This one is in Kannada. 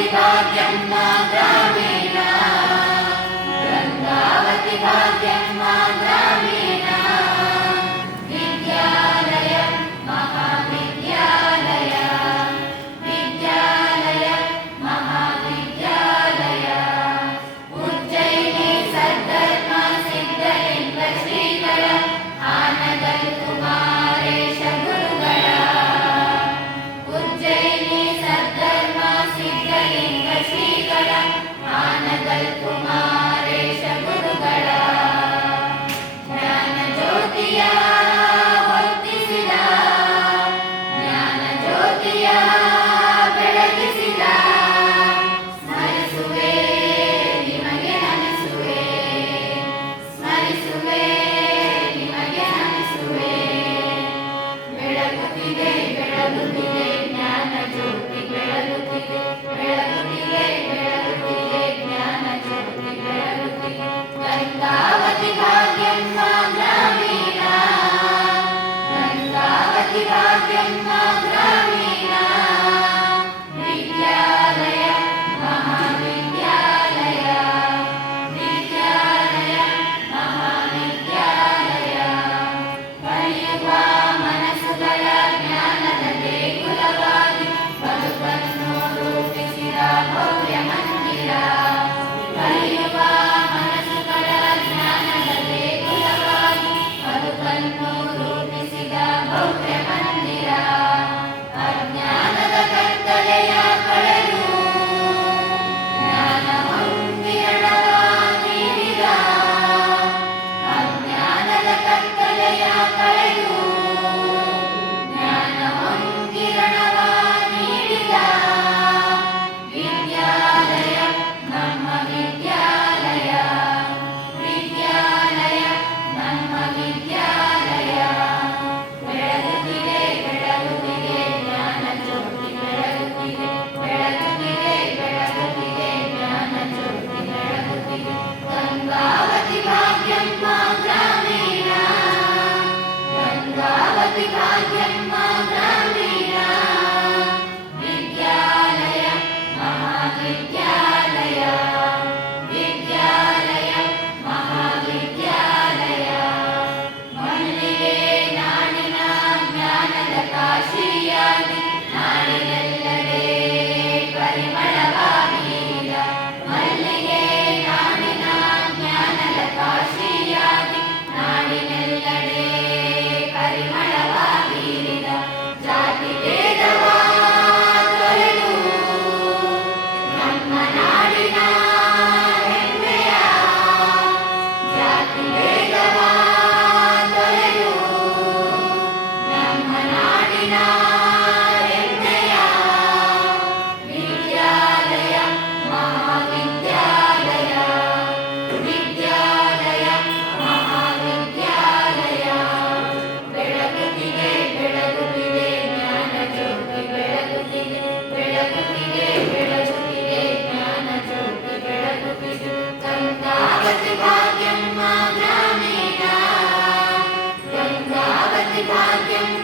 भाग्यम्मा ग्रामीणा गंगावती भाग्यम्मा ग्रामीणा विद्यालय महाविद्यालय विद्यालय महाविद्यालय उज्जयिनी सद्धर्म सिद्धलिंग श्रीಗಳ आनगल कुमारेश गुरुಗಳ उज्जयिनी सद्धर्म सिद्धलिंग श्रीಗಳ आनगल कुमारेश गुरुಗಳ ಜ್ಞಾನ ಜ್ಯೋತಿಯ ಹೊತ್ತಿಸಿದ ಜ್ಞಾನ ಜ್ಯೋತಿಯ ಬೆಳಗಿಸಿದ ಸ್ಮರಿಸುವೆ ನಿಮಗೆ ನಮಿಸುವೆ ಸ್ಮರಿಸುವೆ ನಿಮಗೆ ನಮಿಸುವೆ ಬೆಳಗುತ್ತಿದೆ ಬೆಳಗುತ್ತಿದೆ ಜ್ಞಾನ ಜ್ಯೋತಿ ಬೆಳಗುತ್ತಿದೆ ಬೆಳಗುತ್ತಿದೆ ಬೆಳಗುತ್ತಿದೆ ಜ್ಞಾನ ಜ್ಯೋತಿ ಬೆಳಗುತ್ತಿದೆ ಗಂಗಾವತಿ ಭಾಗ್ಯಮ್ಮ ಗ್ರಾಮೀಣ ಗಂಗಾವತಿ ಭಾಗ್ಯಮ್ಮ ಗ್ರಾಮೀಣ ವಿದ್ಯಾಲಯ ಮಹಾವಿದ್ಯಾಲಯ ವಿದ್ಯಾಲಯ ಮಹಾವಿದ್ಯಾಲಯ ಕಲಿಯುವ ಮನಸ್ಸುಗಳ ಜ್ಞಾನದ ದೇಗುಲವಾಗಿ ಬದುಕನ್ನು ರೂಪಿಸಿದ ಭವ್ಯ ಮಂದಿರ ಕಲಿಯುವ ಮನಸ್ಸುಗಳ ಜ್ಞಾನದ ದೇಗುಲವಾಗಿ ಬದುಕನ್ನು ರೂಪಿಸಿದ ಭವ್ಯ ಮಂದಿರ ಅಜ್ಞಾನದ ಕತ್ತಲೆಯ ಕಳೆದು ಜ್ಞಾನ ಹೊಂದಿರಣವ ನೀಡಿದ ಅಜ್ಞಾನದ ಕತ್ತಲೆಯ ಕಳೆದು ಜ್ಞಾನ ಹೊಂದಿರಣವ ನೀಡಿದ ವಿದ್ಯಾಲಯ ನಮ್ಮ ವಿದ್ಯಾಲಯ ವಿದ್ಯಾಲಯ ನಮ್ಮ ವಿದ್ಯಾಲಯ ಬೆಳಗುತ್ತಿದೆ ಬೆಳಗುತ್ತಿದೆ ಜ್ಞಾನ ಜ್ಯೋತಿ ಬೆಳಗುತ್ತಿದೆ ಬೆಳಗುತ್ತಿದೆ ಬೆಳಗುತ್ತಿದೆ ಜ್ಞಾನ ಜ್ಯೋತಿ ಬೆಳಗುತ್ತಿದೆ ಗಂಗಾವತಿ ಭಾಗ್ಯಮ್ಮ ಗ್ರಾಮೀಣ ಗಂಗಾವತಿ ಭಾಗ್ಯಮ್ಮ ಗ್ರಾಮೀಣ ವಿದ್ಯಾಲಯ ಮಹಾವಿದ್ಯಾಲಯ ವಿದ್ಯಾಲಯ ಮಹಾವಿದ್ಯಾಲಯ ಮಲ್ಲಿಗೆ ನಾಡಿನ ಜ್ಞಾನದ ಕಾಶಿಯಾಗಿ ನಾಡಿನೆಲ್ಲೆಡೆ ಪರಿಮಳವಾಗೀಗ ಮಲ್ಲಿಗೆ ನಾಡಿನ ಜ್ಞಾನದ ಕಾಶಿಯಾಗಿ ನಾಡಿನೆಲ್ಲೆಡೆ ಪರಿಮಳವಾಗೀರಿದ ಜಾತಿ ಭೇದವ ತೊರೆದು ನಮ್ಮ ನಾಡಿನ ಹೆಮ್ಮೆಯ ಜಾತಿ ಭೇದವ ತೊರೆದು ನಮ್ಮ ನಾಡಿನ ಹೆಮ್ಮೆಯ ವಿದ್ಯಾಲಯ ಮಹಾವಿದ್ಯಾಲಯ ವಿದ್ಯಾಲಯ ಮಹಾವಿದ್ಯಾಲಯ ಬೆಳಗುತ್ತಿದೆ ಬೆಳಗುತ್ತಿದೆ ಜ್ಞಾನ ಜ್ಯೋತಿ ಬೆಳಗುತ್ತಿದೆ ಬೆಳಗುತ್ತಿದೆ ಬೆಳಗುತ್ತಿದೆ ಜ್ಞಾನ ಜ್ಯೋತಿ ಬೆಳಗುತ್ತಿದೆ ಗಂಗಾವತಿ ಭಾಗ್ಯಮ್ಮ ಗ್ರಾಮೀಣ ಗಂಗಾವತಿ ಭಾಗ್ಯಮ್ಮ